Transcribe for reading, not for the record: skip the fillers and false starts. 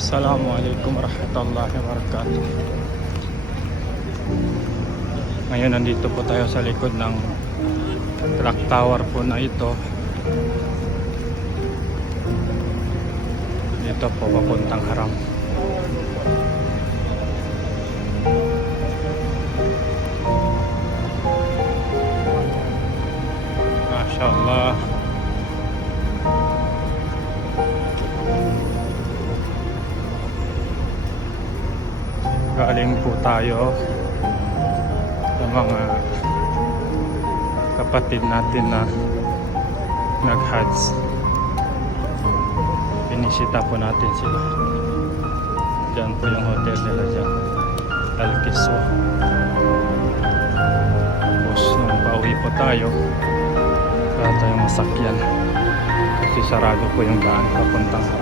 Assalamualaikum warahmatullahi wabarakatuh. Ngayon nandito po tayo sa likod ng clock tower po na ito. Dito po papuntang Haram. Mashallah. Galing po tayo sa mga kapatid natin na nag-Hajj. Pinisita po natin sila. Diyan po yung hotel nila dyan, Al-Kiswa. Tapos nung pauwi po tayo, wala tayong masakyan kasi sarado po yung daan papuntang Haram.